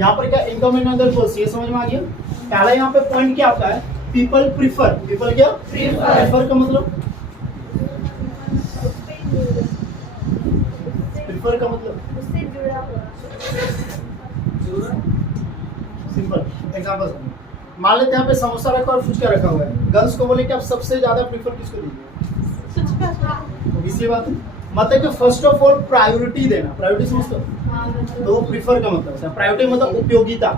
यहाँ पर क्या इनकम एंड अदर कॉस्ट, ये समझ में आ गया। पहला यहाँ पे पॉइंट क्या आता है, पीपल प्रीफर, पीपल क्या प्रीफर का मतलब, प्रीफर का मतलब सिंपल एग्जांपल, मान लेते हैं यहाँ पे समोसा रखा और फुचका रखा हुआ है, गर्ल्स को बोले कि आप सबसे ज्यादा प्रीफर किसको दीजिए, इसी बात है। मतलब कि फर्स्ट ऑफ ऑल प्रायोरिटी देना, प्रायोरिटी समझते हो, तो प्रीफर का मतलब है, प्रायोरिटी मतलब उपयोगिता,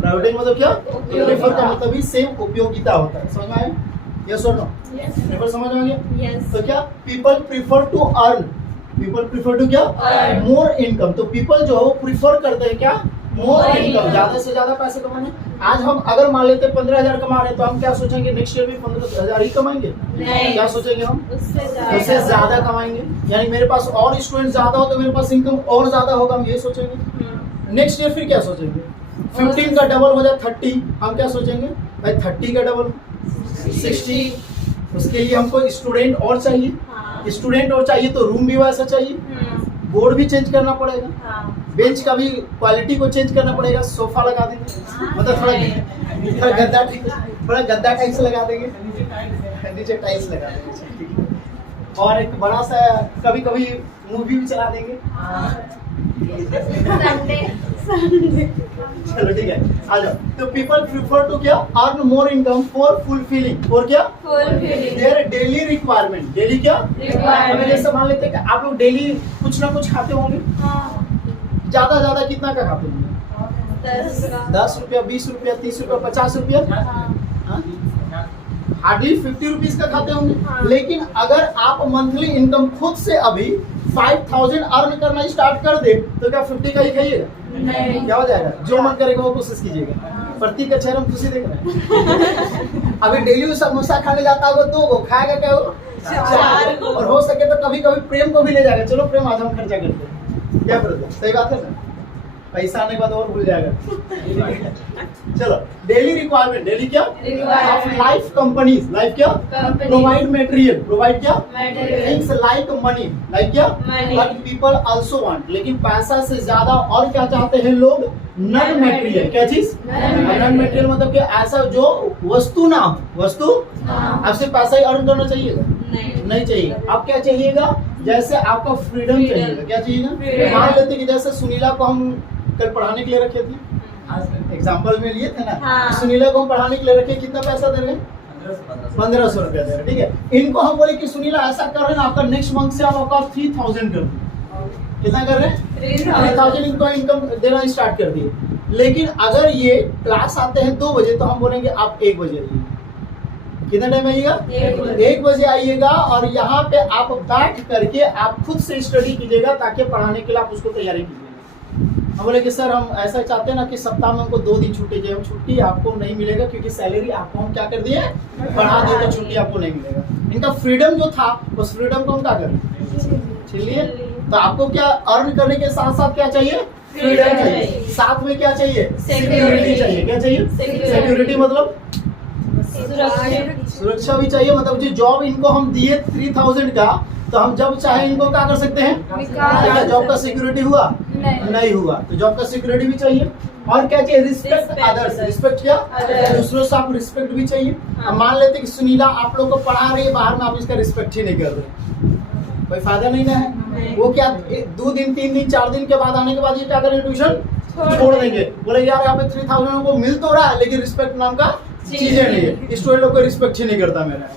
प्रायोरिटी मतलब क्या, प्रीफर का मतलब भी सेम उपयोगिता होता है, समझ में आया, यस और नो, प्रीफर समझ में आ गया। तो क्या people prefer to earn, people prefer to क्या मोर इनकम, तो पीपल जो है वो प्रीफर करते हैं क्या मोर इनकम, ज्यादा से ज्यादा पैसे कमाने। आज हम अगर मान लेते 15,000 कमा रहे हैं तो हम क्या सोचेंगे नेक्स्ट ईयर भी 15,000 ही कमाएंगे, क्या सोचेंगे हम उससे ज्यादा कमाएंगे, यानी मेरे पास और स्टूडेंट ज्यादा हो तो मेरे पास इनकम और ज्यादा होगा, हम ये सोचेंगे। नेक्स्ट ईयर फिर क्या सोचेंगे, 15 का डबल हो जाए 30, हम क्या सोचेंगे भाई 30 का डबल 60, उसके लिए हमको स्टूडेंट और चाहिए, स्टूडेंट और चाहिए तो रूम भी वैसा चाहिए, बोर्ड भी चेंज करना पड़ेगा, बेंच का भी क्वालिटी को चेंज करना पड़ेगा, सोफा लगा देंगे, मतलब थोड़ा गद्दा टाइप्स लगा देंगे, नीचे टाइल्स लगा देंगे, और एक बड़ा सा कभी कभी मूवी भी चला देंगे, चलो ठीक है आ जाओ। तो पीपल प्रीफर टू क्या earn more income for fulfilling, for क्या देयर डेली रिक्वायरमेंट, डेली क्या रिक्वायरमेंट, जैसे मान लेते हैं कि आप लोग डेली कुछ ना कुछ खाते होंगे, ज्यादा ज्यादा कितना का खाते होंगे, 10 रुपया 20 रुपया 30 रुपया 50 रुपया, हार्डली 50 रुपीज का खाते होंगे। लेकिन अगर आप मंथली इनकम खुद से अभी 5,000 अर्न करना स्टार्ट कर दे तो क्या 50 का ही खाइएगा, क्या हो जाएगा, जो मन करेगा वो कोशिश कीजिएगा, प्रति का चेहरा खुशी देख रहे हैं। अभी डेली समोसा खाने जाता होगा तो वो खाएगा क्या, वो 4, और हो सके तो कभी कभी प्रेम को भी ले जाएगा, चलो प्रेम आज हम खर्चा करते हैं, क्या करोगे, सही बात है ना, पैसा आने के बाद और भूल जाएगा। चलो डेली रिक्वायरमेंट, डेली क्या लाइफ कंपनीज, लाइफ क्या प्रोवाइड मटेरियल, प्रोवाइड क्या थिंग्स लाइक मनी, लाइक क्या बट पीपल आल्सो वांट, लेकिन पैसा से ज्यादा और क्या चाहते हैं लोग, नॉन मटेरियल, क्या चीज नॉन मटेरियल, मतलब कि ऐसा जो वस्तु ना हो, वस्तु आपसे पैसा ही अर्न करना चाहिए नहीं चाहिए, आप क्या चाहिएगा, जैसे आपका फ्रीडम चाहिएगा, क्या चाहिएगा, मान लेते कि जैसे सुनीला को हम कल पढ़ाने के लिए रखे थे, एग्जाम्पल में लिए थे ना, सुनीला को हम पढ़ाने के लिए रखे, कितना पैसा दे रहे हैं 1500 रुपया दे रहे हैं, ठीक है। इनको हम बोले कि सुनीला ऐसा कर रहे हैं ना, आपका नेक्स्ट मंथ से आप आपका 3000 कर दिए, कितना कर रहे हैं 3000 इनको इनकम देना स्टार्ट कर दिए। लेकिन अगर ये क्लास आते हैं 2 बजे तो हम बोलेंगे आप 1 बजे आइए, कितना टाइम आइएगा 1 बजे आइएगा, और यहाँ पे आप बैठ करके आप खुद से स्टडी कीजिएगा ताकि पढ़ाने के लिए आप उसको तैयारी कीजिएगा। हम बोले कि सर हम ऐसा चाहते हैं ना कि सप्ताह में हमको 2 दिन छुट्टी चाहिए, छुट्टी आपको नहीं मिलेगा क्योंकि सैलरी आपको हम क्या कर दिए बढ़ा दिए, तो छुट्टी आपको नहीं मिलेगा। इनका फ्रीडम जो था उस फ्रीडम को हम क्या करें चलिए, तो आपको क्या अर्न करने के साथ साथ क्या चाहिए, फ्रीडम चाहिए, साथ में क्या चाहिए सिक्योरिटी चाहिए, क्या चाहिए सिक्योरिटी मतलब सुरक्षा भी चाहिए, मतलब जो जॉब इनको हम दिए 3000 का, तो हम जब चाहे इनको क्या कर सकते हैं, जॉब का सिक्योरिटी हुआ नहीं हुआ, तो जॉब का सिक्योरिटी भी चाहिए, और क्या चाहिए रिस्पेक्ट अदर्स, रिस्पेक्ट क्या दूसरों से आप रिस्पेक्ट भी चाहिए। अब मान लेते कि सुनीला आप लोग को पढ़ा रही है, बाहर में आप इसका रिस्पेक्ट ही नहीं कर रहे, कोई फायदा नहीं ना है, वो क्या 2 दिन 3 दिन 4 दिन के बाद आने के बाद ये क्या करेंगे ट्यूशन छोड़ देंगे, बोले यार यहाँ पे 3000 को मिल तो रहा है लेकिन रिस्पेक्ट नाम का चीजें नहीं है, स्टूडेंट लोग को रिस्पेक्ट ही नहीं करता, मेरा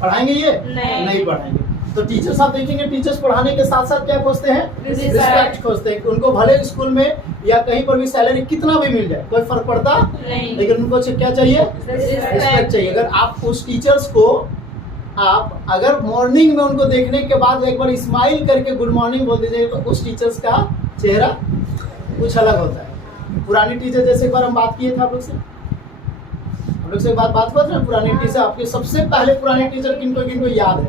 पढ़ाएंगे ये नहीं पढ़ाएंगे। तो टीचर्स आप देखेंगे, टीचर्स पढ़ाने के साथ साथ क्या खोजते हैं रिस्पेक्ट खोजते हैं, उनको भले स्कूल में या कहीं पर भी सैलरी कितना भी मिल जाए कोई फर्क पड़ता नहीं, लेकिन उनको क्या चाहिए रिस्पेक्ट चाहिए। अगर आप उस टीचर्स को आप अगर मॉर्निंग में उनको देखने के बाद एक बार स्माइल करके गुड मॉर्निंग बोल दीजिए तो उस टीचर्स का चेहरा कुछ अलग होता है। पुरानी टीचर जैसे एक बार हम बात किए थे आप लोग से बात हुआ था ना, पुरानी टीचर आपके सबसे पहले पुराने टीचर किनको याद है,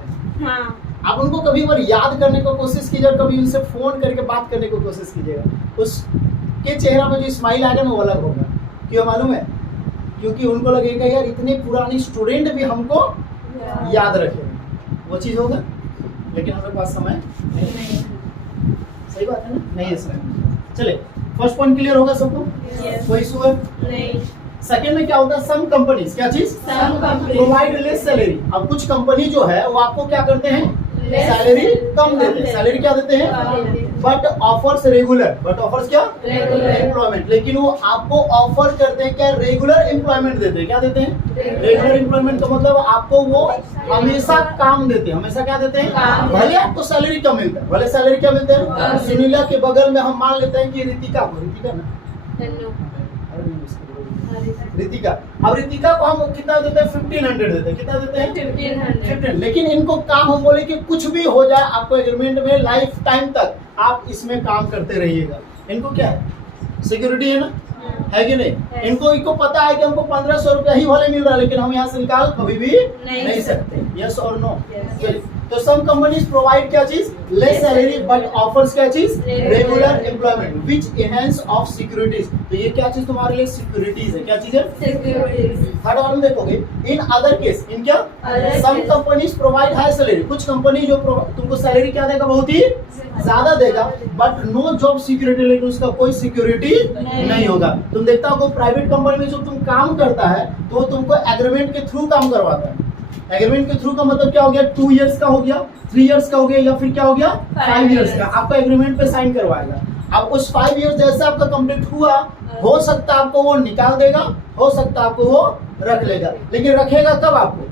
आप उनको कभी बार याद करने को कोशिश कीजिए, कभी उनसे फोन करके बात करने को कोशिश कीजिएगा, उसके चेहरा में जो स्माइल आएगा ना वो अलग होगा, क्यों मालूम है, क्योंकि उनको लगेगा यार इतने पुरानी स्टूडेंट भी हमको याद रखेगा, वो चीज होगा। लेकिन हमारे पास समय नहीं, सही बात है ना, नहीं है समय। चले, फर्स्ट पॉइंट क्लियर होगा सबको? कोई इशू है? नहीं। सेकेंड में क्या होता है, सम कंपनीज, क्या चीज? Provide less salary. अब कुछ कंपनी जो है वो आपको क्या करते हैं, सैलरी कम देते हैं। सैलरी क्या देते हैं? But offers regular, but offers क्या? एम्प्लॉयमेंट। लेकिन वो आपको ऑफर करते हैं क्या? रेगुलर एम्प्लॉयमेंट देते हैं। क्या देते हैं? रेगुलर एम्प्लॉयमेंट का मतलब आपको वो हमेशा काम देते हैं। हमेशा क्या देते हैं? भले आपको सैलरी कम मिलता है, भले सैलरी क्या मिलते हैं? सुनीला के बगल में हम मान लेते हैं कि रितिका को, रितिका ना, रितिका, अब रितिका को हम कितना देते हैं? 1500 देते हैं। कितना देते हैं? 1500। लेकिन इनको काम हम बोले कि कुछ भी हो जाए आपको एग्रीमेंट में लाइफ टाइम तक आप इसमें काम करते रहिएगा। इनको क्या है? सिक्योरिटी है ना, है कि नहीं? इनको पता है कि हमको 1500 रुपया ही भले मिल रहा है, लेकिन हम यहाँ से निकाल कभी भी नहीं सकते। यस और नो? तो सम कंपनीज प्रोवाइड क्या चीज? लेस सैलरी बट ऑफर्स क्या चीज? Regular employment which enhance of securities. तो ये क्या चीज तुम्हारे लिए? सिक्योरिटीज है। क्या चीज है? सिक्योरिटीज। थर्ड वाला देखोगे, इन अदर केस, इन क्या? Some companies provide high salary. कुछ कंपनी जो तुमको सैलरी क्या देगा? बहुत ही ज्यादा देगा, बट नो जॉब सिक्योरिटी, लेकिन उसका कोई सिक्योरिटी नहीं होगा। तुम देखता हो प्राइवेट कंपनी में जो तुम काम करता है तो वो तुमको एग्रीमेंट के थ्रू काम करवाता है। एग्रीमेंट के थ्रू का मतलब क्या हो गया? 2 इयर्स का हो गया, 3 इयर्स का हो गया, या फिर क्या हो गया? 5 इयर्स का। आपका एग्रीमेंट पे साइन करवाएगा। अब उस 5 इयर्स जैसे आपका कंप्लीट हुआ, हो सकता है आपको वो निकाल देगा, हो सकता है आपको वो रख लेगा। लेकिन रखेगा कब आपको?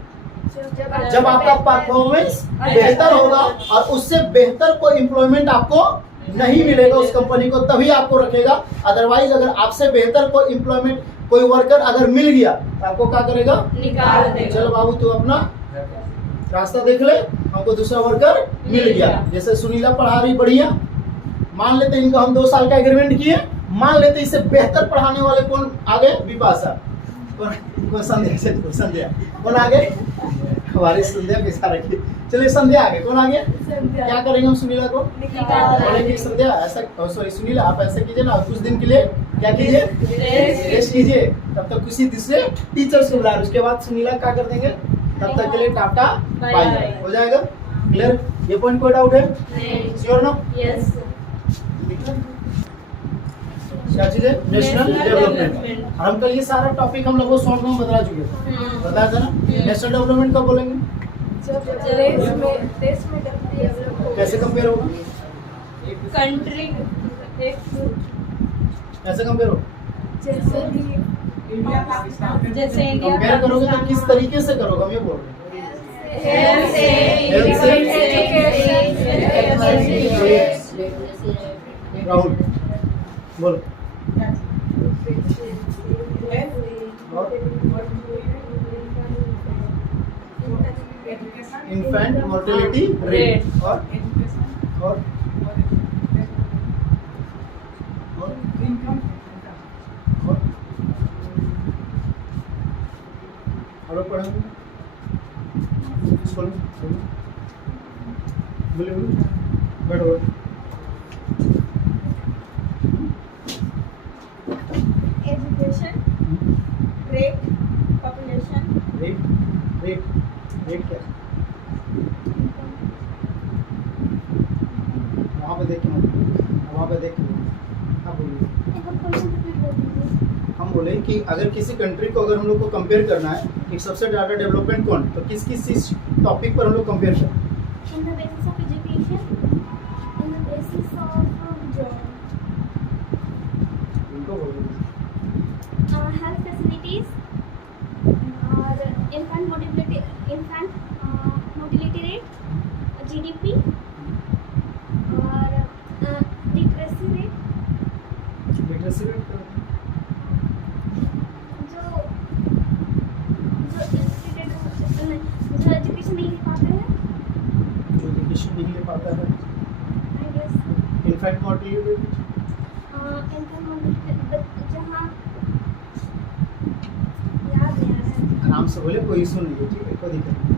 जब आपका परफॉर्मेंस बेहतर होगा और उससे बेहतर कोई एम्प्लॉयमेंट आपको नहीं मिलेगा उस कंपनी को, तभी आपको रखेगा। अदरवाइज अगर आपसे बेहतर कोई एम्प्लॉयमेंट, कोई वर्कर अगर मिल गया तो आपको क्या करेगा? निकाल देगा। चलो बाबू तू अपना रास्ता देख ले, हमको दूसरा वर्कर मिल गया। जैसे सुनीला पढ़ा रही बढ़िया, मान लेते इनको हम 2 साल का एग्रीमेंट किए, मान लेते इससे बेहतर पढ़ाने वाले कौन आगे? विपाशा, कौन? संध्या, कौन आगे? हमारी संध्या पिछा रखी। चलिए संध्या आगे, कौन आगे? क्या करेंगे हम सुनीला को? बोलेंगे संध्या ऐसा, सॉरी सुनीला आप ऐसा कीजिए ना, कुछ दिन के लिए क्या कीजिए? रेस्ट कीजिए। तब तक किसी दूसरे टीचर्स को बुला, उसके बाद सुनीला क्या कर देंगे? तब तक के लिए टाटा बाय बाय। हो जाएगा क्लियर? ये पॉइंट कोई डाउट है? श्योर ना? यस। क्या चीज है? National development. हम कल ये सारा टॉपिक हम लोगों को शॉर्ट में बता चुके थे, बताया था ना? नेशनल डेवलपमेंट कब बोलेंगे? कैसे कंपेयर होगा? कंट्री कैसे कंपेयर होगा? जैसे इंडिया कंपेयर करोगे तो किस तरीके से करोगे? हम ये बोल रहे हैं। राहुल बोलो। इन्फेंट मोर्टेलिटी रेट और इनकम और पढ़ेंगे। बोलिए बैठो। एजुकेशन रेट, पॉपुलेशन रेट क्या? वहाँ पे देखें, वहाँ पे देखें। हाँ बोलिए। हम बोले कि अगर किसी कंट्री को अगर हम लोग को कंपेयर करना है कि सबसे ज़्यादा डेवलपमेंट कौन, तो किस टॉपिक पर हम लोग कंपेयर करें? In the basis of education, in the basis of job, इनको बोलो। health facilities, और infant motility rate, GDP, और literacy rate, जो एजुकेशन नहीं ले पाते हैं, I guess, इन्फेंट मोर्टेलिटी जहाँ याद नहीं आ रहा है। आराम से बोले, कोई इशू नहीं है, ठीक है, कोई दिक्कत नहीं।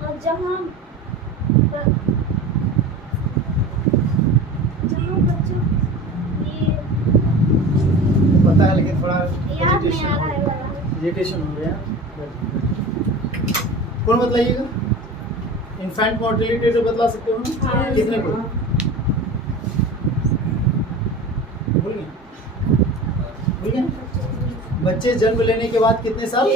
और जहाँ बच्चों ये पता है लेकिन थोड़ा याद नहीं आ रहा है वाला। इरिटेशन हो रहा है। कौन बतलाइएगा? इन्फेंट मोर्टेलिटी तो बतला सकते हो ना? हाँ। कितने को? भूल गए? भूल गए? बच्चे जन्म लेने के बाद कितने साल?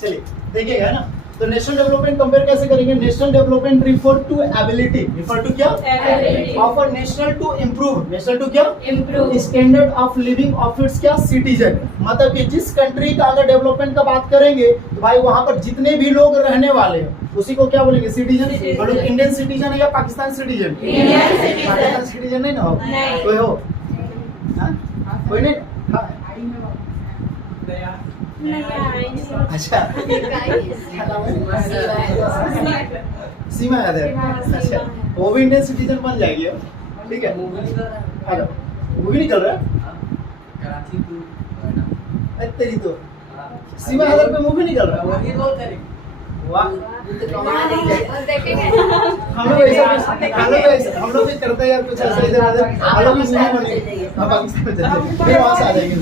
चलिए देखिएगा है ना। तो नेशनल डेवलपमेंट कंपेयर कैसे करेंगे? National development refer to ability, refer to क्या? Of a national to improve, national to क्या? Improve standard of living of its क्या? सिटीजन। मतलब कि जिस कंट्री का अगर डेवलपमेंट का बात करेंगे तो भाई वहां पर जितने भी लोग रहने वाले हैं उसी को क्या बोलेंगे? सिटीजन। बोलो इंडियन सिटीजन है या पाकिस्तान सिटीजन? पाकिस्तान सिटीजन नहीं ना हो? नहीं। कोई हो? हाँ? कोई नहीं? हाँ। अच्छा क्या नाम है? सीमा याद है? अच्छा वो भी इंडियन सिटीजन बन जाएगी अब, ठीक है। हेलो वो भी निकल रहा है? अरे तेरी तो सीमा हैदर पे मूवी निकल रहा है। वाह हम लोग भी करते हैं यार कुछ ऐसा इधर उधर। हम लोग भी मूवी बनेंगे, हम पाकिस्तान में चलते हैं, फिर वहाँ से आ जाएंगे।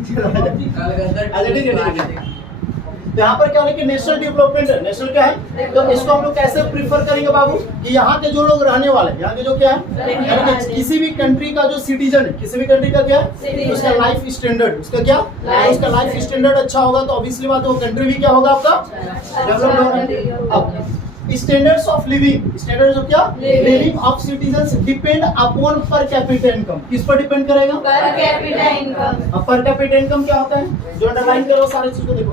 अच्छा ठीक है। तो यहाँ पर क्या है कि नेशनल डेवलपमेंट है, नेशनल क्या है? तो इसको हम लोग कैसे प्रीफर करेंगे बाबू कि यहाँ के जो लोग रहने वाले, यहाँ के जो क्या है, यानी कि किसी भी कंट्री का जो सिटीजन है, किसी भी कंट्री का क्या है, उसका लाइफ स्टैंडर्ड, उसका क्या, उसका लाइफ स्टैंडर्ड अच्छा होगा तो ऑब्वियसली बात है वो कंट्री भी क्या होगा आपका डेवलप्ड होगा। अब standards of living, standards of क्या? Living of citizens depend upon per capita income. किस पर डिपेंड करेगा? पर कैपिटा इनकम। अब पर कैपिटा इनकम क्या होता है? जो अंडरलाइन करो सारे चीज को देखो।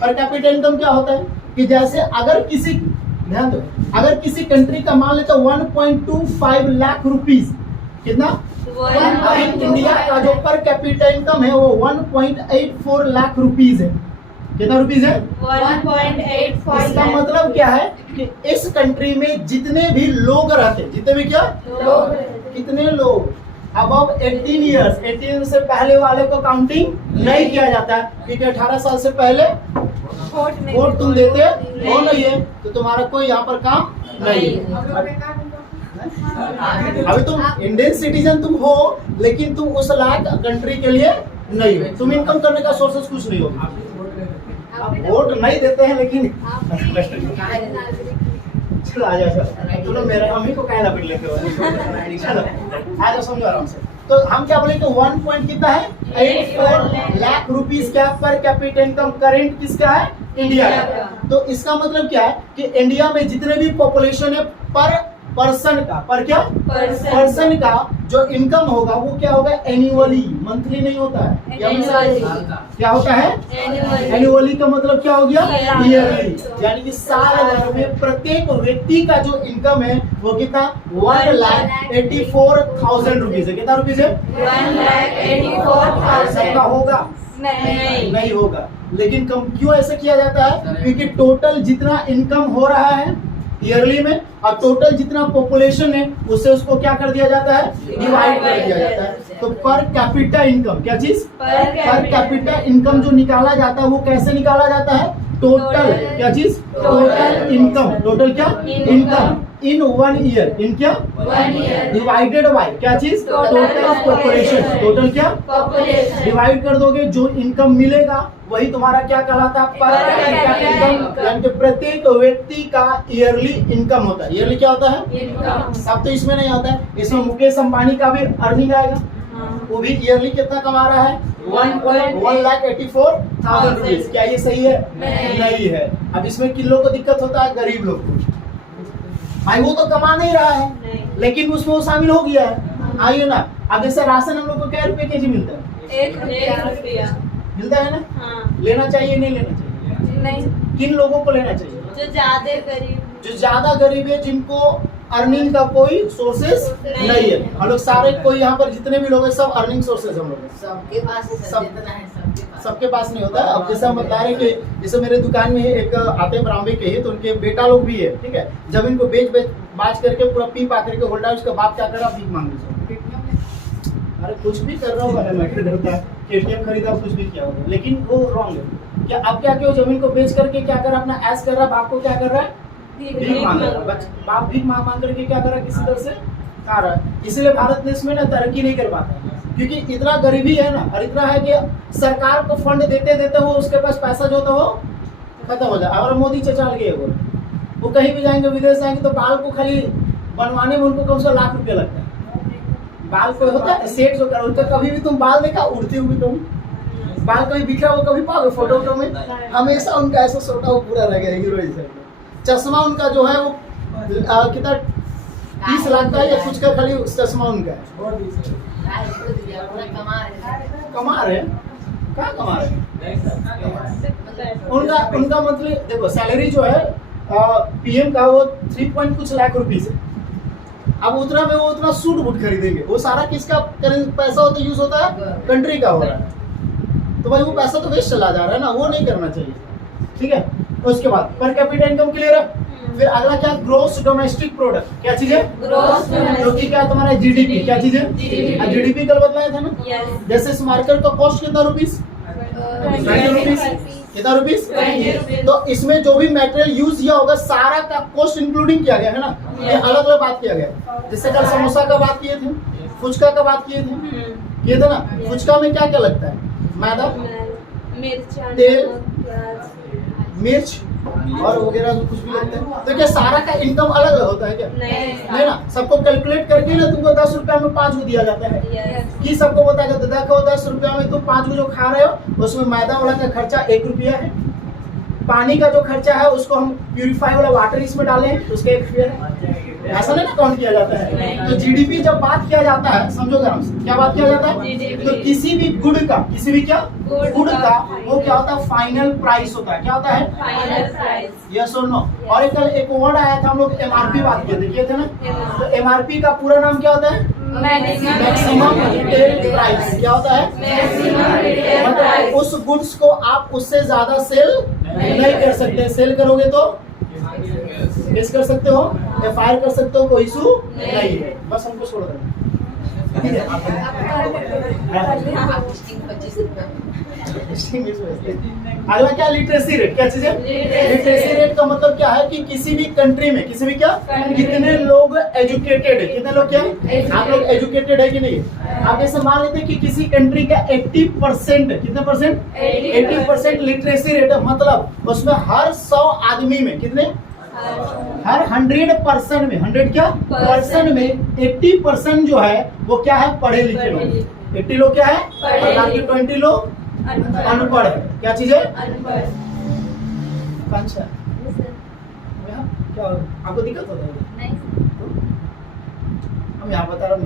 पर कैपिटा इनकम क्या होता है कि जैसे अगर किसी, ध्यान दो, अगर किसी कंट्री का मान लेते 1.25 लाख रुपीस, कितना? इंडिया का जो पर कैपिटा इनकम है वो 1.84 लाख रुपीस है। कितना रुपीस है? 1.84 इसका मतलब क्या है कि इस कंट्री में जितने भी लोग रहते, जितने भी क्या, कितने लोग अबव 18 ईयर्स, 18 ईयर्स से पहले वाले को काउंटिंग नहीं किया जाता है, क्योंकि 18 साल से पहले वोट तुम देते हो नहीं है तो तुम्हारा कोई यहाँ पर काम नहीं। अभी तुम इंडियन सिटीजन तुम हो लेकिन तुम उस लायक कंट्री के लिए नहीं हो, तुम इनकम करने का सोर्सेस कुछ नहीं होगा। आप वोट नहीं देते हैं लेकिन चलो आ जाओ, चलो मेरा हम ही को कहना पड़ लेते हो, चलो आ जाओ समझो आराम से। तो हम क्या बोले कि 1 पॉइंट कितना है? 84 लाख रुपीस क्या पर कैपिटा इनकम करेंट किसका है? इंडिया का। तो इसका मतलब क्या है कि इंडिया में जितने भी पॉपुलेशन है पर पर्सन का, पर क्या पर्सन का जो इनकम होगा वो क्या होगा? एनुअली, मंथली नहीं होता है, क्या होता है? एनुअली का मतलब क्या हो गया? ईयरली, यानी कि साल भर में प्रत्येक व्यक्ति का जो इनकम है वो कितना? 1,84,000 रुपीज है। कितना रुपीज है? 1,84,000। सबका होगा? नहीं होगा। लेकिन क्यों ऐसा किया जाता है? क्योंकि टोटल जितना इनकम हो रहा है ईयरली में और टोटल जितना पॉपुलेशन है उससे उसको क्या कर दिया जाता है? डिवाइड कर दिया जाता है। तो पर कैपिटा इनकम, क्या चीज? पर कैपिटा इनकम जो निकाला जाता है वो कैसे निकाला जाता है? टोटल क्या चीज? टोटल इनकम, टोटल क्या? इनकम इन 1 ईयर, इन क्या? 1 ईयर डिवाइडेड बाय क्या चीज? टोटल पॉपुलेशन, टोटल क्या? पॉपुलेशन डिवाइड कर दोगे जो इनकम मिलेगा वही तुम्हारा क्या कहलाता है? पर कैपिटा इनकम, यानी कि प्रत्येक व्यक्ति का ईयरली इनकम होता है। ईयरली क्या होता है? इनकम। सब तो इसमें नहीं आता है, इसमें मुकेश अंबानी का भी अर्निंग आएगा, वो भी ईयरली कितना कमा रहा है? 1,84,000 रुपीज। क्या ये सही है? नहीं है। अब इसमें किन लोगों को दिक्कत होता है? गरीब लोग को। भाई वो तो कमा नहीं रहा है लेकिन उसमें वो शामिल हो गया है। आइए ना, अब जैसे राशन हम लोग को क्या रुपए केजी मिलता है? 1 रुपया मिलता है ना? हाँ। लेना चाहिए नहीं लेना चाहिए? नहीं, किन लोगों को लेना चाहिए? जो ज्यादा गरीब, जो ज्यादा गरीब है, जिनको अर्निंग का कोई सोर्सेस नहीं है। हम लोग सारे कोई यहाँ पर जितने भी लोग हैं सब अर्निंग सोर्सेस हम लोग सबके पास सबके पास नहीं होता है। अब जैसे हम बता रहे हैं कि जैसे मेरे दुकान में एक आते हैं बरामदे के ही, तो उनके बेटा लोग भी है, ठीक है। जब इनको बाज करके पूरा पी पा करके होल्डा, उसका बाप क्या कर रहा? भीख मांग रहे। अरे कुछ भी कर रहा होगा, मैटर होता है, केटीएम खरीदा, कुछ भी किया होगा, लेकिन वो रॉन्ग है। क्या अब क्या जमीन को बेच करके क्या कर रहा है? अपना ऐश कर रहा है, बाप को क्या कर रहा है? भीख मांग रहा है। बाप भीख मांग करके क्या कर रहा है? किसी तरह से खा रहा है। इसलिए भारत देश में ना तरक्की नहीं कर पाता, क्योंकि इतना गरीबी है ना, और इतना है कि सरकार को फंड देते देते वो उसके पास पैसा जो था वो खत्म हो जाए। और मोदी चचा गए वो कहीं भी जाएंगे, विदेश जाएंगे तो बाल को खाली बनवाने में उनको कम से कम लाख रुपया लगता है। बाल कोई होता है सेट जो कर, उनका कभी भी तुम बाल देखा उड़ते हुए कभी बाल कभी बिखरा हुआ कभी पाओगे फोटो में? हमेशा उनका ऐसा सोटा हुआ पूरा रहेगा हीरो जैसा। चश्मा उनका जो है वो कितना 30 लाख का या कुछ का खाली चश्मा उनका है। कमा रहे क्या कमा रहे उनका मतलब देखो सैलरी जो है पीएम का वो 3 पॉइंट कुछ लाख रुपीस है। अब उतना में वो उतना सूट बूट खरीदेंगे, वो सारा किसका पैसा होता है यूज होता है? कंट्री का हो रहा है। तो भाई वो पैसा तो वेस्ट चला जा रहा है ना, वो नहीं करना चाहिए। ठीक है, उसके बाद पर कैपिटा इनकम क्लियर है। फिर अगला क्या? Gross domestic product. क्या चीज है? जो कि क्या तुम्हारा जीडीपी। क्या चीज है? जीडीपी कल बतलाया था ना। जैसे इस मार्केट का कॉस्ट कितना रुपीस? 20 रुपीस। कितना रुपीस? तो इसमें जो भी मटेरियल यूज किया होगा सारा का कॉस्ट इंक्लूडिंग किया गया है ना। ये अलग अलग बात किया गया। जैसे कल समोसा का बात किए थे, फुचका का बात किए थे ना। फुचका में क्या क्या लगता है? मैदा, तेल, मिर्च और वगैरह जो कुछ भी लगता है। तो क्या सारा का इनकम अलग अलग होता है क्या? नहीं ना। सबको कैलकुलेट करके ना तुमको 10 रुपया में 5 को दिया जाता है कि सबको बताएगा तो देखो 10 रुपया में तुम 5 को जो खा रहे हो उसमें मैदा वाला का खर्चा 1 रुपया है। पानी का जो खर्चा है उसको हम प्यूरिफाई वाला वाटर इसमें डालें उसके 1 रुपया है। ऐसा नहीं ना काउंट किया जाता है। तो जीडीपी जब बात किया जाता है समझोगे आराम से, क्या बात किया जाता है? तो किसी भी गुड का, किसी भी क्या गुड का वो क्या होता है? फाइनल प्राइस होता है। क्या होता है? Final price. यस और नो। और कल एक वर्ड आया था, हम लोग एमआरपी बात किए थे ना। तो एमआरपी का पूरा नाम क्या होता है? Maximum retail price. क्या होता है? मतलब उस गुड्स को आप उससे ज्यादा सेल नहीं कर सकते। सेल करोगे तो केस कर सकते हो, एफआईआर कर सकते हो, कोई इशू नहीं है। बस हमको छोड़ देना। अगला क्या? Literacy rate. क्या चीज है? लिटरेसी रेट का मतलब क्या है कि किसी भी कंट्री में किसी भी क्या कितने लोग एजुकेटेड है। कितने लोग क्या? आप लोग एजुकेटेड है कि नहीं? आप जैसे मान लेते हैं कि किसी कंट्री का 80% कितने परसेंट? 80% लिटरेसी रेट है। मतलब उसमें हर 100 आदमी में कितने? हर 100% में 100 क्या परसेंट में 80% जो है वो क्या है? पढ़े लिखे लोग। 80 लोग क्या है? और बाकी 20 लोग अनपढ़ है। क्या चीज है? अच्छा क्या आपको दिक्कत होता है? हम यहाँ बता रहा हूँ।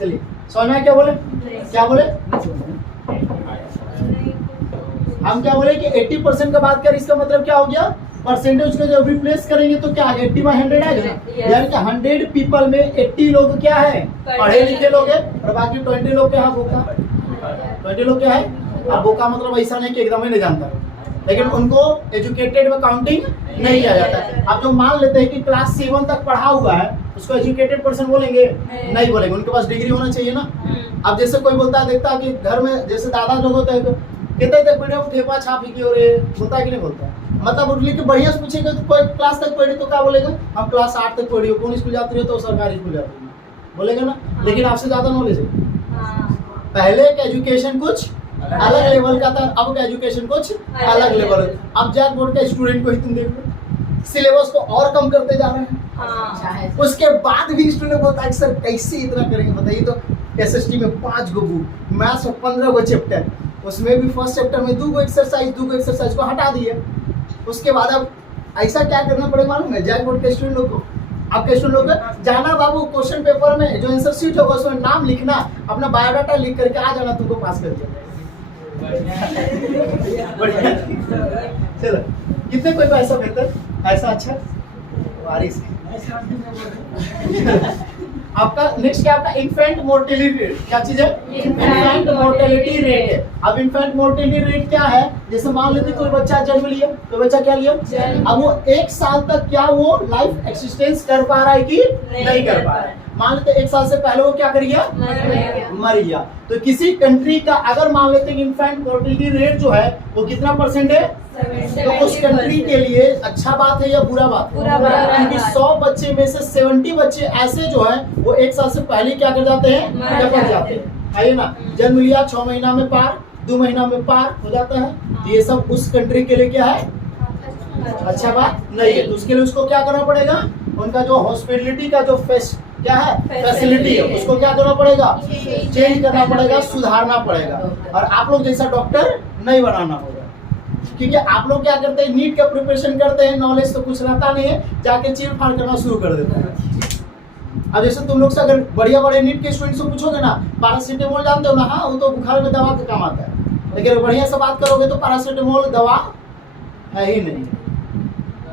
चलिए समझ में क्या बोले? क्या बोले? हम क्या बोले कि 80% का बात करें, इसका मतलब क्या हो गया? परसेंटेज को जब रिप्लेस करेंगे तो क्या आ गया? 80/100 आ गया। यानी कि 100 पीपल में 80 लोग क्या है? पढ़े लिखे लोग है और बाकी 20 लोग क्या है? बोका। 20 लोग क्या है? अब बोका मतलब ऐसा नहीं कि एकदम ही नहीं जानता, लेकिन उनको एजुकेटेड में काउंटिंग नहीं किया जाता। अब जो मान लेते हैं कि क्लास 7 तक पढ़ा हुआ है उसको एजुकेटेड पर्सन बोलेंगे? नहीं बोलेंगे। उनके पास डिग्री होना चाहिए ना। अब जैसे कोई बोलता है, देखता है कि घर में जैसे दादा लोग होते हैं कहते थे बेटे ठेपा छापी की और बोलता है कि नहीं बोलता है? मतलब उठ लिख के बढ़िया से पूछेगा तो कोई क्लास तक पढ़ी तो क्या बोलेगा? हम क्लास 8 तक पढ़ी हो। कौन स्कूल जाती हो? तो सरकारी स्कूल जाती हो बोलेगा ना। लेकिन आपसे ज्यादा नॉलेज है। पहले का एजुकेशन कुछ अलग लेवल का था, अब का एजुकेशन कुछ अलग लेवल। अब जैक बोर्ड का स्टूडेंट को ही तुम देख लो, सिलेबस को और कम करते जा रहे हैं। उसके बाद भी स्टूडेंट बोलता है सर कैसे इतना करेंगे बताइए। तो एसएसटी में 5 गो बुक, मैथ्स में 15 गो चैप्टर, उसमें भी फर्स्ट चैप्टर में 2 गो एक्सरसाइज को हटा दिए। उसके बाद अब ऐसा क्या करना पड़ेगा मालूम है? जैक बोर्ड के स्टूडेंट लोग को, आपके स्टूडेंट लोग को जाना बाबू क्वेश्चन पेपर में जो आंसर शीट होगा उसमें नाम लिखना, अपना बायोडाटा लिख करके आ जाना, तुमको पास कर दिया बढ़िया। चलो कितने कोई पैसा बेहतर ऐसा अच्छा बारिश। आपका नेक्स्ट क्या? आपका इन्फेंट मोर्टेलिटी रेट। क्या चीज है? इन्फेंट मोर्टेलिटी रेट है। अब इन्फेंट मोर्टेलिटी रेट क्या है? जैसे मान लेते कोई बच्चा जन्म लिया, तो बच्चा क्या लिया? अब वो 1 साल तक क्या वो लाइफ एक्सिस्टेंस कर पा रहा है कि नहीं कर पा रहा है? मान लेते 1 साल से पहले वो क्या कर गया? मर गया। तो किसी कंट्री का अगर मान लेते हैं इन्फेंट मोर्टेलिटी रेट जो है वो कितना परसेंट है? तो उस कंट्री के लिए अच्छा बात है या बुरा बात है? क्योंकि 100 बच्चे में से 70 बच्चे ऐसे जो है वो 1 साल से पहले क्या कर जाते हैं? मर जाते हैं। आइए ना, जन्म लिया 6 महीना में पार, 2 महीना में पार हो जाता है। तो ये सब उस कंट्री के लिए क्या है? अच्छा बात नहीं है। तो उसके लिए उसको क्या करना पड़ेगा, उनका जो हॉस्पिटलिटी का जो क्या है फैसिलिटी है उसको क्या करना पड़ेगा, चेंज करना पड़ेगा, सुधारना पड़ेगा। और आप लोग जैसा डॉक्टर नहीं बनाना होगा, क्योंकि आप लोग क्या करते हैं, नीट का प्रिपरेशन करते हैं, नॉलेज तो कुछ रहता नहीं है, जाके चीर फाड़ करना शुरू कर देते हैं। अब जैसे तुम लोग से अगर बढ़िया बड़े नीट के स्टूडेंट से पूछोगे ना, पैरासीटामोल जानते हो ना, हाँ वो तो बुखार में दवा का काम आता है, लेकिन बढ़िया से बात करोगे तो पैरासीटामोल दवा है ही नहीं।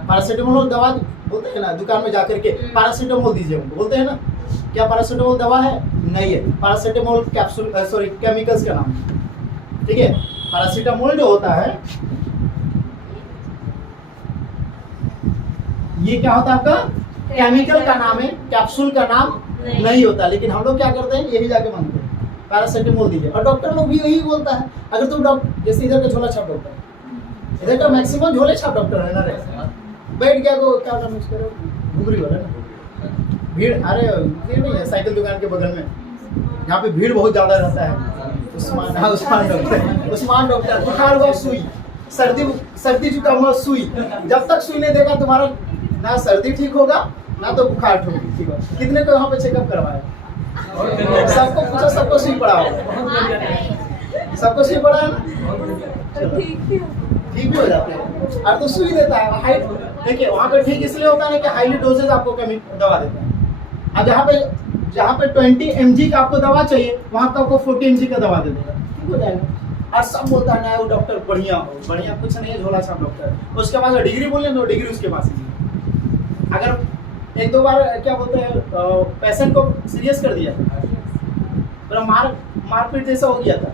पैरासीटामोल दवा बोलते हैं ना, दुकान में जाकर के पैरासीटामोल दीजिए उनको, बोलते हैं ना, क्या पैरासीटामोल दवा है? नहीं है, पैरासीटामोल कैप्सूल सॉरी केमिकल्स का नाम, ठीक है। पैरासीटामोल जो होता है ये क्या होता है आपका, केमिकल का नाम है, कैप्सूल का नाम नहीं होता। लेकिन हम लोग क्या करते हैं, यही जाके मांगते हैं पैरासीटामोल दीजिए, और डॉक्टर लोग भी यही बोलता है। अगर तुम डॉक्टर जैसे इधर का झोला छाप डॉक्टर, इधर का मैक्सिमम झोले छाप डॉक्टर है ना रे, बैठ गया तो क्या नाम उसका, घुंगरी वाला ना, भीड़, अरे ये नहीं है साइकिल दुकान के बगल में यहाँ पे भीड़ बहुत ज्यादा रहता है, उस्मान, हाँ उस्मान डॉक्टर, उस्मान डॉक्टर। बुखार हुआ सुई, सर्दी जुकाम हुआ सुई, जब तक सुई नहीं देगा तुम्हारा ना सर्दी ठीक होगा ना तो बुखार ठीक होगा। कितने को यहाँ पे चेकअप करवाया, सबको पूछो, सबको सुई पड़ा हो, सबको सुई पड़ा है ना, ठीक भी हो जाते हैं। और तो सुई देता है हाई, देखिए वहाँ पे ठीक इसलिए होता है ना कि हाईली डोजेज आपको दवा देता है। अब जहाँ पे 20 mg का आपको दवा चाहिए, वहाँ तो आपको 40 mg का दवा दे देगा, ठीक हो जाएगा। और सब बोलता है ना वो डॉक्टर बढ़िया हो, बढ़िया कुछ नहीं है, झोला छाप डॉक्टर। उसके बाद डिग्री बोले तो डिग्री उसके पास ही। अगर एक दो बार क्या बोलते हैं पेशेंट को सीरियस कर दिया, तो मारपीट जैसा हो गया था,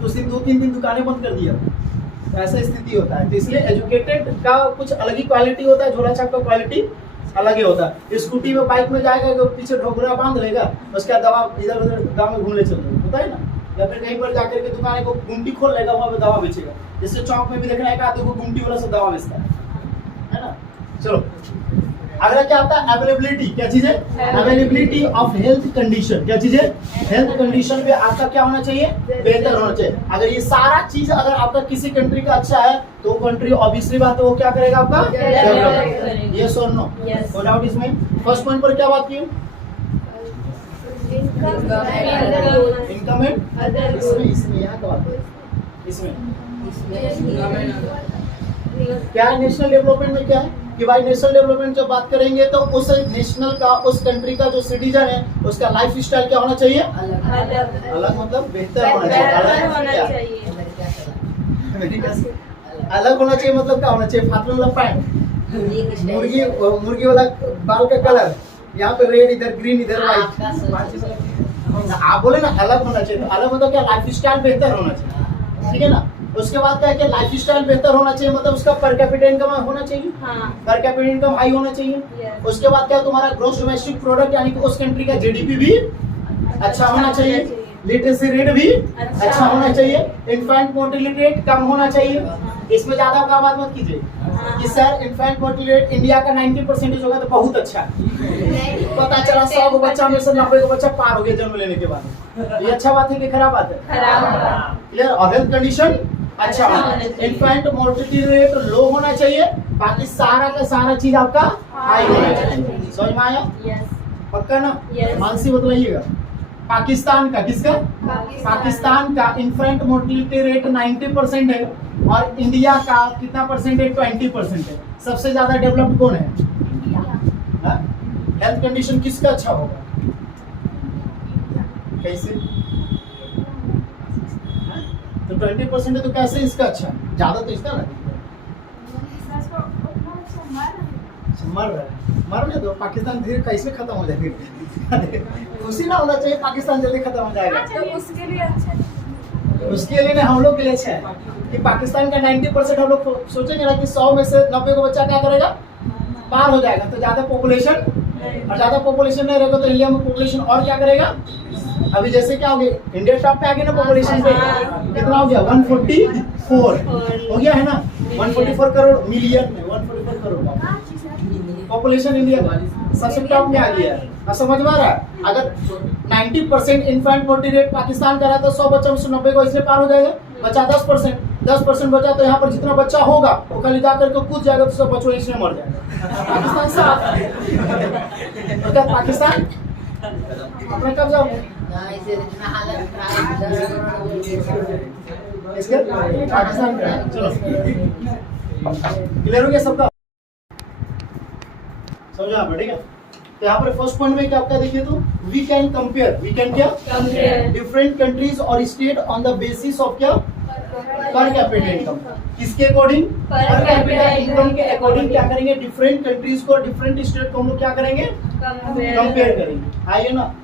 तो उस दिन 2-3 दिन दुकानें बंद कर दिया, तो ऐसा स्थिति होता है। तो इसलिए एजुकेटेड का कुछ अलग ही क्वालिटी होता है, झोला छाप का क्वालिटी अलग ही होता है। स्कूटी में बाइक में जाएगा तो पीछे ढोकरा बांध लेगा, उसका दवा इधर उधर गाँव में घूमने चल जाएगा, होता है ना। या फिर कहीं पर जाकर के दुकान को गुमटी खोल लेगा, वहाँ पे दवा बेचेगा। जैसे चौक में भी देखना है कि आदमी को गुमटी वाला से दवा बेचता है ना। चलो अगला क्या आता है, अवेलेबिलिटी। क्या चीज है, अवेलेबिलिटी ऑफ हेल्थ कंडीशन। क्या चीज है, हेल्थ कंडीशन पे आपका क्या होना चाहिए, बेहतर होना चाहिए। अगर ये सारा चीज अगर आपका किसी कंट्री का अच्छा है तो कंट्री ऑब्वियसली बात है वो क्या करेगा आपका, यस और नो, नो डाउट इसमें। फर्स्ट पॉइंट पर क्या बात की, इनकम एंड इसमें यहाँ का बात है, इसमें क्या है, नेशनल डेवलपमेंट में क्या है कि भाई नेशनल डेवलपमेंट जब बात करेंगे तो उस नेशनल का, उस कंट्री का जो सिटीजन है उसका लाइफ स्टाइल क्या होना चाहिए, अलग मतलब बेहतर होना चाहिए। अलग होना चाहिए मतलब क्या होना चाहिए, फाटने वाला पैंट, मुर्गी वाला बाल का कलर, यहाँ पे रेड इधर ग्रीन इधर व्हाइट। आप बोले ना अलग होना चाहिए, तो अलग मतलब क्या, लाइफ स्टाइल बेहतर होना चाहिए, ठीक है ना। उसके बाद क्या है कि लाइफ स्टाइल बेहतर होना चाहिए, मतलब उसका पर कैपिटा इनकम होना चाहिए, पर कैपिटा इनकम हाई होना चाहिए। उसके बाद क्या, तुम्हारा ग्रोस डोमेस्टिक प्रोडक्ट यानी कि उस कंट्री का जीडीपी भी अच्छा होना चाहिए, लिटरेसी रेट भी अच्छा होना चाहिए, इन्फेंट मोर्टेलिटी रेट कम होना चाहिए। इसमें ज्यादा का बात मत कीजिए कि sir infant mortality rate India का 90% होगा तो बहुत अच्छा है, पता चला 100 को बच्चा में से 90 को बच्चा पार हो गया जन्म लेने के बाद, ये अच्छा बात है कि खराब बात है, क्लियर। और हेल्थ कंडीशन अच्छा होना, इन्फेंट मोर्टेलिटी रेट लो होना चाहिए, बाकी सारा का सारा चीज आपका हाई होना चाहिए। समझ में आया, पक्का ना, मानसी बतलाइएगा। पाकिस्तान का, किसका, पाकिस्तान का इन्फेंट मोर्टेलिटी रेट 90% है और इंडिया का कितना परसेंट है, 20% है। सबसे ज्यादा डेवलप्ड कौन है, हेल्थ कंडीशन किसका अच्छा होगा, कैसे, तो 20% है तो कैसे इसका अच्छा, ज्यादा तो इसका ना मरने दो, पाकिस्तान धीरे कैसे खत्म हो जाएगी, खुशी ना होना चाहिए पाकिस्तान जल्दी खत्म हो जाएगा, तो उसके लिए अच्छा है, उसके लिए नहीं हम लोग के लिए अच्छा है कि पाकिस्तान का 90% हम लोग सोचेंगे ना कि 100 में से 90 को बच्चा क्या करेगा, पार हो जाएगा। तो ज्यादा पॉपुलेशन, और ज्यादा पॉपुलेशन नहीं रहेगा तो इंडिया में पॉपुलेशन और क्या करेगा, अभी जैसे क्या हो गया, इंडिया टॉप पे आ गया ना पॉपुलेशन पे, कितना हो गया 144 हो गया है ना, 144 करोड़ मिलियन में 144 करोड़ पॉपुलेशन इंडिया का सबसे टॉप में आ गया है। अब समझ में आ रहा है, अगर 90% इन्फेंट मोर्टेलिटी रेट पाकिस्तान का रहा तो 100 बच्चों में से 90 को इससे पार हो जाएगा, बचा 10%। 10% बचा तो यहाँ पर जितना बच्चा होगा वो खाली जा करके कूद जाएगा तो सब बच्चों इसमें मर जाएगा। पाकिस्तान साफ। तो क्या पाकिस्तान अपने कब जाओ इसके पाकिस्तान का। चलो क्लियर हो गया सबका, समझा आप? ठीक है। तो यहाँ पर फर्स्ट पॉइंट में क्या आपका देखिए तो वी कैन क्या Compare. डिफरेंट कंट्रीज और state on the basis of क्या पर कैपिटा इनकम। किसके अकॉर्डिंग? पर कैपिटा इनकम के अकॉर्डिंग क्या करेंगे? डिफरेंट कंट्रीज को डिफरेंट स्टेट को हम लोग क्या करेंगे? कंपेयर करेंगे। आइए ना,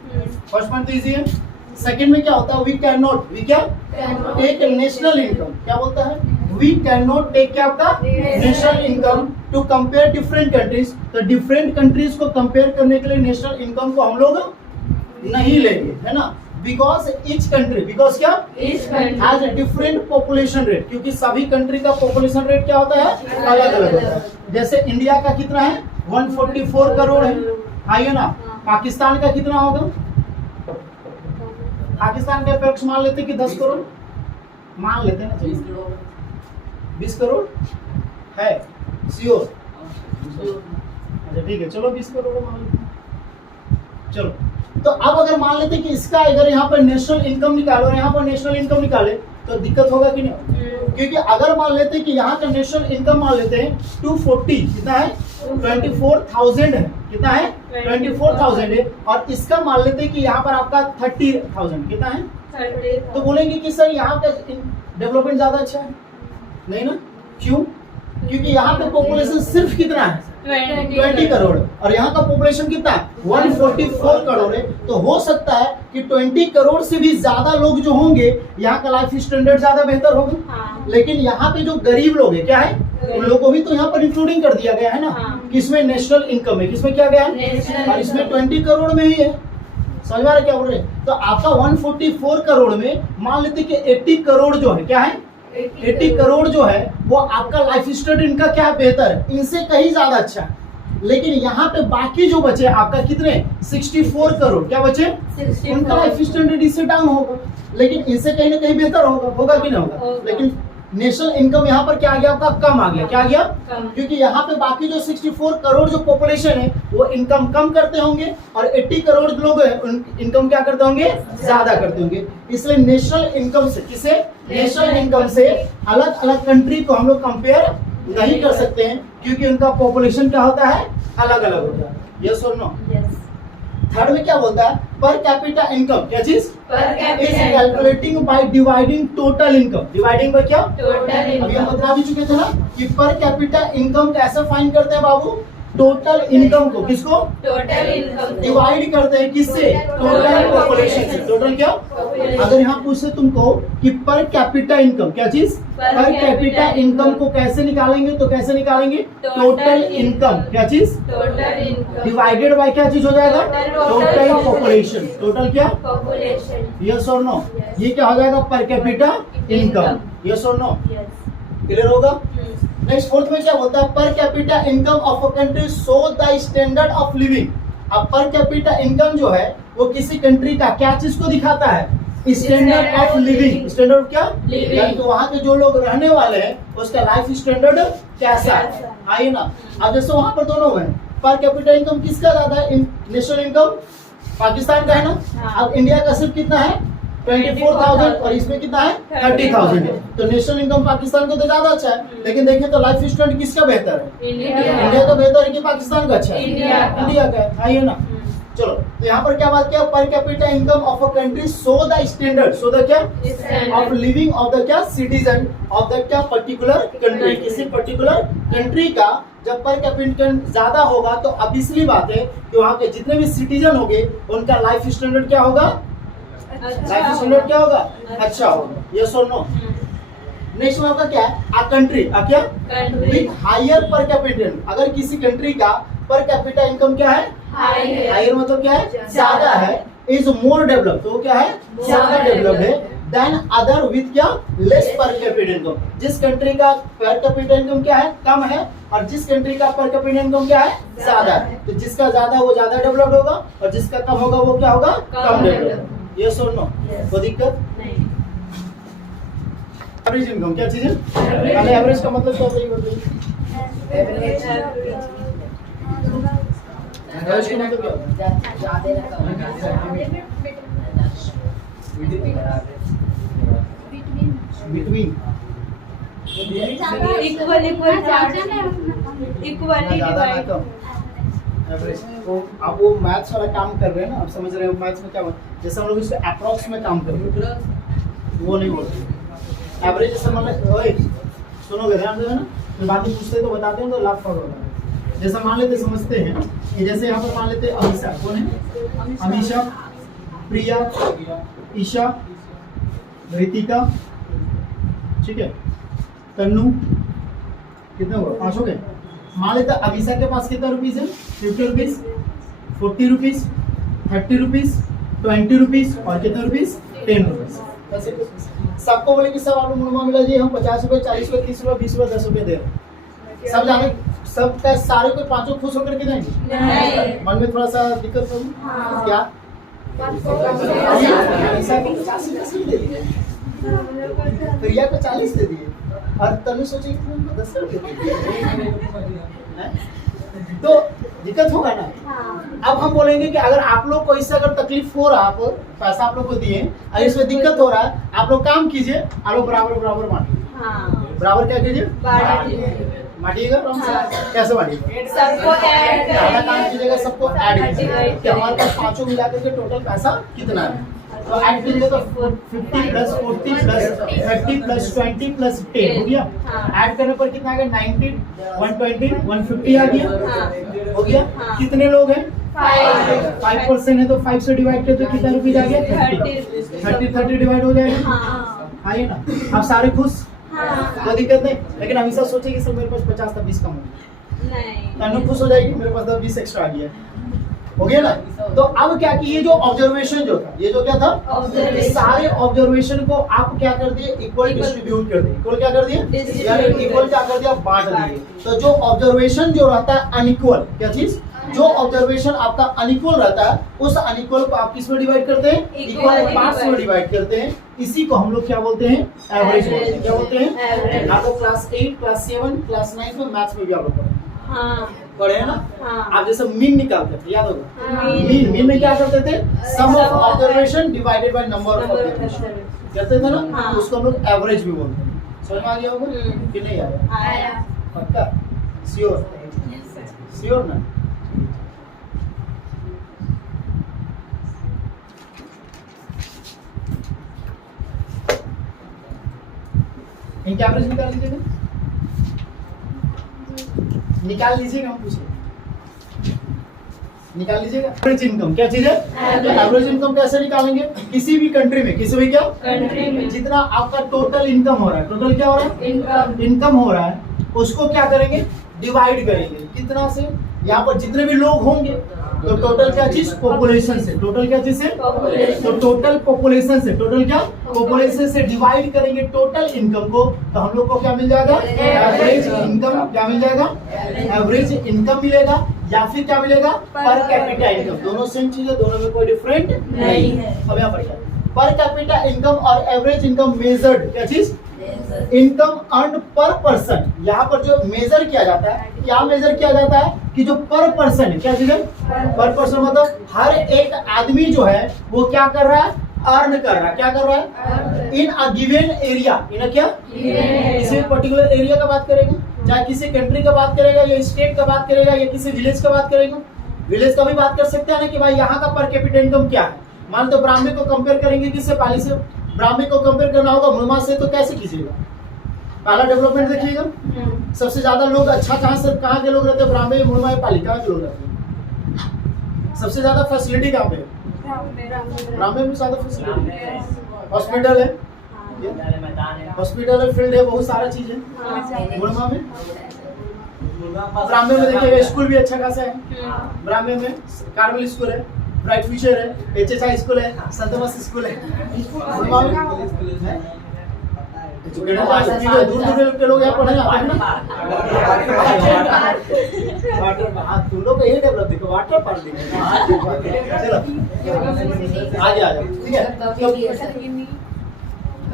फर्स्ट पॉइंट तो इजी है। सेकंड में क्या होता है? We can not take national income. क्या बोलता है? वी कैन नॉट टेक क्या आपका national income to compare different countries. तो डिफरेंट कंट्रीज को कंपेयर करने के लिए नेशनल इनकम को हम लोग नहीं लेंगे, है ना? बिकॉज ईच कंट्री क्या has a different population rate, क्योंकि सभी कंट्री का पॉपुलेशन रेट क्या होता है? अलग अलग होता है। जैसे इंडिया का कितना है? 144 करोड़ है। आइए ना, पाकिस्तान का कितना होगा? पाकिस्तान का अपेक्ष मान लेते कि 10 करोड़ मान लेते ना, 20 करोड़ है श्योर? अच्छा ठीक है, चलो 20 करोड़ मान लेते हैं। चलो तो अब अगर मान लेते कि इसका अगर यहाँ पर नेशनल इनकम निकालो और यहाँ पर नेशनल इनकम निकाले तो दिक्कत होगा कि नहीं? क्योंकि अगर मान लेते कि यहाँ का नेशनल इनकम मान लेते हैं 240, कितना है? 24,000 है। कितना है? 24,000 है। और इसका मान लेते कि यहाँ पर आपका 30,000 कितना है? तो बोलेंगे कि सर यहाँ का डेवलपमेंट ज्यादा अच्छा है। नहीं ना, क्यों? क्योंकि यहाँ पे पॉपुलेशन सिर्फ कितना है? 20 करोड़ और यहाँ का पॉपुलेशन कितना है? 144 करोड़ है। तो हो सकता है कि 20 करोड़ से भी ज्यादा लोग जो होंगे यहाँ का लाइफ स्टैंडर्ड ज्यादा बेहतर होगा। हाँ। लेकिन यहाँ पे जो गरीब लोग है क्या है, उन लोगों को भी तो यहाँ पर इंक्लूडिंग कर दिया गया है ना। हाँ। किसमें? नेशनल इनकम है। किसमें क्या गया है? और इसमें 20 करोड़ में ही है। समझ में आ रहा क्या बोल रहे? तो आपका 144 करोड़ में मान लेते कि 80 करोड़ जो है क्या है? 80 करोड़ जो है वो आपका लाइफ स्टैंडर्ड इनका क्या बेहतर है, इनसे कहीं ज्यादा अच्छा है। लेकिन यहाँ पे बाकी जो बचे आपका कितने? 64 करोड़ क्या बचे? 64। उनका लाइफ स्टैंडर्ड इससे डाउन होगा, लेकिन इनसे कहीं ना कहीं बेहतर होगा कि नहीं होगा? होगा। लेकिन नेशनल इनकम यहाँ पर क्या आ गया आपका? कम आ गया। क्या आ गया? कम। क्योंकि यहाँ पे बाकी जो 64 करोड़ जो पॉपुलेशन है वो इनकम कम करते होंगे और 80 करोड़ लोग इनकम क्या करते होंगे? ज्यादा करते होंगे। इसलिए नेशनल इनकम से किसे? नेशनल इनकम से अलग अलग कंट्री को हम लोग कंपेयर नहीं कर सकते हैं, क्योंकि उनका पॉपुलेशन क्या होता है? अलग अलग होता है। यस और नो? थर्ड में क्या बोलता है? पर कैपिटा इनकम। क्या चीज? Is calculating by dividing total income. Dividing by क्या? अभी हम बता भी चुके थे ना कि पर कैपिटा इनकम कैसे फाइंड करते हैं बाबू? टोटल इनकम को किसको? टोटल इनकम डिवाइड करते हैं किससे? टोटल पॉपुलेशन से। टोटल क्या? अगर यहाँ पूछे तुमको कि पर कैपिटा इनकम, क्या चीज? पर कैपिटा इनकम को कैसे निकालेंगे? तो कैसे निकालेंगे? Total income. क्या चीज? टोटल इनकम डिवाइडेड बाय क्या चीज हो जाएगा? Total population. टोटल क्या? पॉपुलेशन। यस और नो? ये क्या हो जाएगा? पर कैपिटा इनकम। यस और नो? क्लियर होगा? नेक्स्ट फोर्थ में क्या बोलता है? पर capita income of a country show the standard of living. अब पर कैपिटा इनकम जो है वो किसी कंट्री का क्या चीज को दिखाता है? Standard of living. स्टैंडर्ड क्या? यानी तो वहाँ के जो लोग रहने वाले हैं उसका लाइफ स्टैंडर्ड कैसा है। आइए ना, अब जैसे वहाँ पर दोनों है, पर कैपिटा इनकम किसका ज्यादा है? नेशनल इनकम पाकिस्तान का है ना। हाँ। अब इंडिया का सिर्फ कितना है? 24,000 और इसमें कितना है? 30,000 है। तो नेशनल इनकम पाकिस्तान का तो ज्यादा अच्छा है, लेकिन देखिए तो लाइफ स्टैंडर्ड किसका बेहतर है? इंडिया का बेहतर है कि पाकिस्तान का अच्छा है? इंडिया का है। आइए ना, चलो तो यहाँ पर क्या बात किया? पर capita income of a country show the standard. Show the क्या? ऑफ लिविंग ऑफ द क्या? सिटीजन ऑफ द क्या? Particular country. किसी पर्टिकुलर कंट्री का जब पर कैपिटा ज्यादा होगा तो ऑब्वियसली बात है कि वहाँ के जितने भी सिटीजन होंगे उनका लाइफ स्टैंडर्ड क्या होगा? लाइफ स्टैंडर्ड क्या होगा? अच्छा होगा। यस और नो? नेक्स्ट में आपका क्या है? अ कंट्री क्या? With higher per capita. अगर किसी कंट्री का पर कैपिटा इनकम क्या है? हायर मतलब क्या है? ज्यादा है। इज मोर डेवलप, तो क्या है? ज्यादा डेवलप्ड है देन अदर विद क्या? लेस पर कैपिटा इनकम। जिस कंट्री का पर कैपिटा इनकम क्या है? कम है, और जिस कंट्री का पर कैपिटा इनकम क्या है? ज्यादा है। तो जिसका ज्यादा वो ज्यादा डेवलप्ड होगा और जिसका कम होगा वो क्या होगा? कम डेवलप्ड। यस और नो? कोई दिक्कत? एवरेज इनकम क्या चीज है? पहले एवरेज का मतलब क्या होता है बताइए? एवरेज का मतलब क्या होता है? बिटवीन इक्वली ज्यादा ना कम एवरेज। तो आप वो मैथ्स वाला काम कर रहे हैं ना, आप समझ रहे हो मैथ्स में क्या होता है? जैसे हम लोग इसको अप्रॉक्स में काम कर रहे हैं वो नहीं बोलते एवरेज। जैसे मान लो ओए सुनोगे ध्यान से ना, तो बाकी पूछते तो बताते हैं तो लाभ फॉर होता है। जैसे मान लेते समझते हैं कि जैसे यहाँ पर मान लेते अमीषा, कौन है? अमीषा, प्रिया, ईशा, रितिका, ठीक है, तन्नू, कितने हुआ? 5 हो गए। मान लेते अमीषा के पास कितना रुपीज है? 50 रुपीज, 40 रुपीज, 30 रुपीज, 20 रुपीज और कितने रुपीज? 10 रुपीज। सबको बोले कि सब आपको मुनुमा मिला जी, हम 50 रुपए, 40 रुपए, 30 रुपए, 20 रुपए, 10 रुपए दे रहे हैं। सब जाने सब का सारे को पांचों खुश होकर के जाएंगे? नहीं। मन में थोड़ा सा दिक्कत होगी। हाँ। क्या? अमीषा को 50 रुपए दे दिए, प्रिया को 40 दे दिए और तनु सोचे 10 रुपए तो दिक्कत होगा ना। अब हम बोलेंगे कि अगर आप लोग को इससे अगर तकलीफ हो रहा, आप पैसा आप लोग को दिए और इसमें दिक्कत हो रहा है, आप लोग काम कीजिए, आप लोग बराबर बराबर बांटिए। बराबर क्या कीजिए? बांटिएगा। कैसे बांटिएगा? सबको ऐड ज्यादा काम कीजिएगा, सबको ऐड कीजिएगा कि हमारे पास पांचों मिला करके टोटल पैसा कितना है। तो ऐड कीजिएगा तो 50 प्लस 40 प्लस 30 प्लस 20 प्लस 10 हो गया। ऐड करने पर कितना आ गया? 90, 120, 150 आ गया। हो गया। कितने लोग हैं? 5% है तो 5 से डिवाइड करते तो कितना रुपीज आ गया? 30 डिवाइड हो जाएगा। आइए ना, आप सारे खुश? कोई दिक्कत नहीं। लेकिन अमीषा सोचे कि सर मेरे पास 50 था 20 कम हो गया। तनु खुश हो जाएगी, मेरे पास 20 एक्स्ट्रा आ गया। हो गया ना। तो अब क्या कि ये जो ऑब्जर्वेशन जो था, ये जो क्या था, सारे ऑब्जर्वेशन को आप क्या कर दिए? इक्वल डिस्ट्रीब्यूट कर दिए। इक्वल क्या कर दिए? यानी इक्वल क्या कर दिया? बांट दिए। तो जो ऑब्जर्वेशन जो रहता है अनइक्वल, क्या चीज? जो ऑब्जर्वेशन आपका अनइक्वल रहता है उस अनइक्वल को आप किस में डिवाइड करते हैं? इक्वल पार्ट्स में डिवाइड करते हैं। इसी को हम लोग क्या बोलते हैं? एवरेज बोलते हैं। क्या बोलते हैं? आप लोग क्लास 8, क्लास 7, क्लास 9 में मैथ्स में भी आप लोग पढ़े हैं ना। आप जैसे मीन निकालते थे, याद होगा? मीन में क्या करते थे? Sum of observation divided by number of observation कहते थे ना। उसको हम लोग एवरेज भी बोलते हैं। समझ में आ गया होगा कि नहीं आया? पक्का? श्योर? श्योर ना? इनका एवरेज निकाल लीजिएगा, निकाल लीजिएगा। हम पूछे निकाल लीजिएगा। एवरेज इनकम क्या चीज है? एवरेज इनकम कैसे निकालेंगे? किसी भी कंट्री में, किसी भी क्या कंट्री में जितना आपका टोटल इनकम हो रहा है, टोटल क्या हो रहा है? इनकम हो रहा है, उसको क्या करेंगे? डिवाइड करेंगे। कितना से? यहाँ पर जितने भी लोग होंगे तो टोटल क्या चीज? पॉपुलेशन से। टोटल क्या चीज से? तो टोटल पॉपुलेशन से, टोटल क्या? पॉपुलेशन से डिवाइड करेंगे टोटल इनकम को, तो हम लोग को क्या मिल जाएगा? Average income. क्या मिल जाएगा? एवरेज इनकम मिलेगा या फिर क्या मिलेगा? पर कैपिटा इनकम। दोनों सेम चीज है, दोनों में कोई डिफरेंट नहीं है। अब यहाँ पर पर कैपिटा इनकम और एवरेज इनकम मेजर्ड क्या चीज? इनकम अर्न पर पर्सन। यहाँ पर जो मेजर किया जाता है, क्या मेजर किया जाता है? कि जो पर पर्सन है, क्या चीज है? पर पर्सन मतलब हर एक आदमी जो है वो क्या कर रहा है? अर्न कर रहा है। क्या कर रहा है? इन अ गिवन एरिया। इन क्या? किसी पर्टिकुलर एरिया का बात करेगा, चाहे किसी कंट्री का बात करेगा या स्टेट का बात करेगा या किसी विलेज का बात करेगा। विलेज का भी बात कर सकते हैं ना कि भाई यहाँ का पर कैपिटा इनकम क्या है। मान लो ब्राह्मणी को कंपेयर करेंगे किससे? पाली से। ब्राह्मणी को कंपेयर करना होगा मुनुमा से, तो कैसे कीजिएगा? पहला डेवलपमेंट देखिएगा। सबसे ज्यादा लोग अच्छा कहाँ के लोग रहते हैं? ब्राह्मणी, मुनुमा, पाली। कहाँ के लोग रहते हैं? सबसे ज्यादा फैसिलिटी कहाँ पे है? ब्राह्मणी में ज्यादा फैसिलिटी। हॉस्पिटल है, हॉस्पिटल है, फील्ड है, बहुत सारा चीज है। मुनुमा में, ब्राह्मणी में देखिएगा स्कूल भी अच्छा खासा है। ब्राह्मणी में कार्मेल स्कूल है, ब्राइट फ्यूचर है, HSI स्कूल है, संत थॉमस स्कूल है। दूर दूर के लोग यहाँ पढ़ने आते हैं ना। वाटर, तुम लोग यही डेवलप देखो, वाटर पार्क देखो। चलो आगे आ जाओ, ठीक है।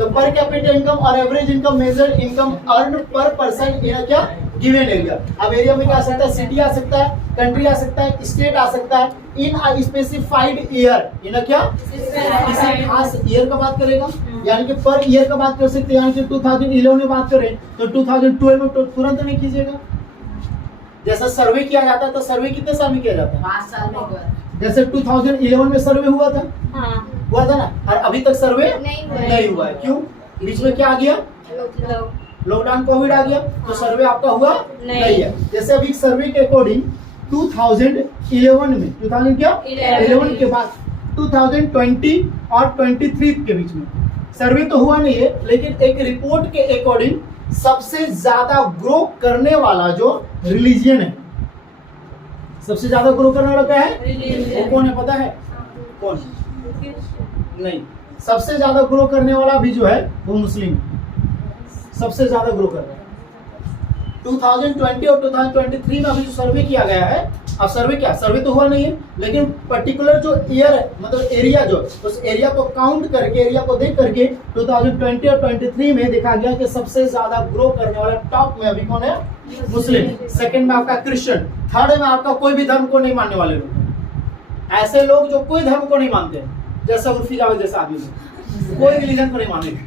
तो पर कैपिटा इनकम और average income measured income earn पर पर्सन इन क्या गिवन एरिया। अब एरिया में क्या आ सकता है, सिटी आ सकता है, कंट्री आ सकता है, स्टेट आ सकता है, इन अ स्पेसिफाइड ईयर, इन क्या किसी खास ईयर का बात करेगा, यानी कि पर ईयर का बात कर सकते हैं। यानी कि 2011 में बात करें तो 2012 में तो तुरंत नहीं कीजिएगा। जैसा सर्वे किया जाता है तो सर्वे कितने साल में किया जाता है, 5 साल में हुआ। जैसे 2011 में सर्वे हुआ था, हाँ, हुआ था ना, और अभी तक सर्वे नहीं हुआ है। क्यों, बीच में क्या आ गया, लॉकडाउन कोविड आ गया, तो सर्वे आपका हुआ नहीं है। जैसे अभी सर्वे के अकॉर्डिंग 2011 में 2000 क्या 11 के बाद 2020 और 23 के बीच में सर्वे तो हुआ नहीं है, लेकिन एक रिपोर्ट के अकॉर्डिंग सबसे ज्यादा ग्रो करने वाला जो रिलीजियन है, सबसे ज्यादा ग्रो करने वाला क्या है, वो कौन है पता है, कौन नहीं, सबसे ज्यादा ग्रो करने वाला भी जो है वो मुस्लिम है, सबसे ज्यादा ग्रो कर रहा है। 2020 और 2023 में अभी जो सर्वे किया गया है, अब सर्वे क्या, सर्वे तो हुआ नहीं है, लेकिन पर्टिकुलर जो ईयर है, मतलब एरिया जो, उस एरिया को काउंट करके, एरिया को देख करके 2020 और 23 में देखा गया कि सबसे ज्यादा ग्रो करने वाला टॉप में अभी कौन है, मुस्लिम, सेकंड में आपका क्रिश्चियन, थर्ड में आपका कोई भी धर्म को नहीं मानने वाले लोग। ऐसे लोग जो कोई धर्म को नहीं मानते, जैसा उर्फी जावेद जैसा आदमी, कोई रिलीजन को नहीं मानेंगे,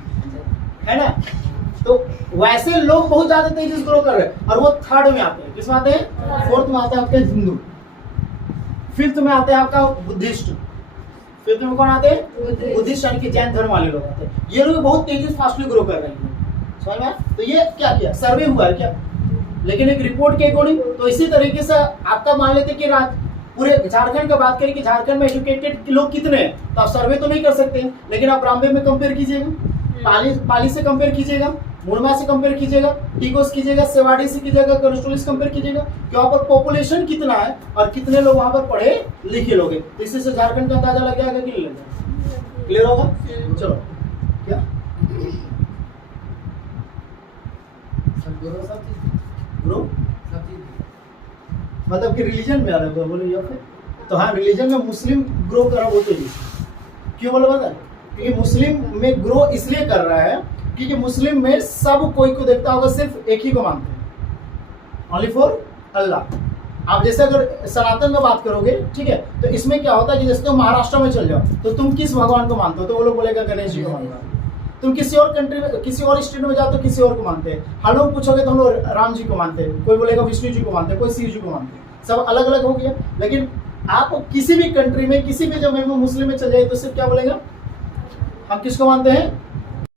है ना, तो वैसे लोग बहुत ज्यादा तेजी से ग्रो कर रहे हैं, और वो थर्ड में आते हैं। किस में आते हैं, फोर्थ में आते हैं आपके हिंदू, फिफ्थ में आते हैं आपका बुद्धिस्ट, फिफ्थ में कौन आते हैं, बुद्धिस्ट यानी कि जैन धर्म वाले लोग आते हैं। ये लोग बहुत तेजी से फास्टली ग्रो कर रहे हैं, समझ में। तो ये क्या किया, सर्वे हुआ है क्या, लेकिन एक रिपोर्ट के अकॉर्डिंग। तो इसी तरीके से आपका मान लेते कि पूरे झारखंड का बात करें कि झारखंड में एजुकेटेड लोग कितने हैं, तो आप सर्वे तो नहीं कर सकते, लेकिन आप रामबे में कंपेयर कीजिएगा, पाली से कंपेयर कीजिएगा, मुरमा से कंपेयर कीजिएगा, टीकोस कीजिएगा, सेवाड़ी से कीजिएगा, करस्टोली से कंपेयर कीजिएगा कि वहाँ पर पॉपुलेशन कितना है और कितने लोग वहाँ पर पढ़े लिखे लोग हैं। तो इससे झारखंड का अंदाजा लग जाएगा कि नहीं लग जाएगा, क्लियर होगा। चलो क्या ग्रो मतलब कि रिलीजन में आ रहा है, बोलो या फिर तो हाँ, रिलीजन में मुस्लिम ग्रो कर रहा वो तेजी से, क्यों बोलो पता है, क्योंकि मुस्लिम में ग्रो इसलिए कर रहा है क्योंकि मुस्लिम में सब कोई को देखता होगा, सिर्फ एक ही को मानते हैं, ओनली फॉर अल्लाह। आप जैसे अगर सनातन में बात करोगे, ठीक है, तो इसमें क्या होता है कि जैसे तुम महाराष्ट्र में चल जाओ तो तुम किस भगवान को मानते हो, तो वो लोग बोलेगा गणेश जी को मानता है। तुम किसी और कंट्री में, किसी और स्टेट में जाओ तो किसी और को मानते हैं। हम लोग पूछोगे तो हम लोग राम जी को मानते हैं, कोई बोलेगा विष्णु जी को मानते हैं, कोई शिव जी को मानते हैं, सब अलग अलग हो गया। लेकिन आप किसी भी कंट्री में, किसी भी जगह में मुस्लिम में चल जाए तो सिर्फ क्या बोलेगा, हम किसको मानते हैं,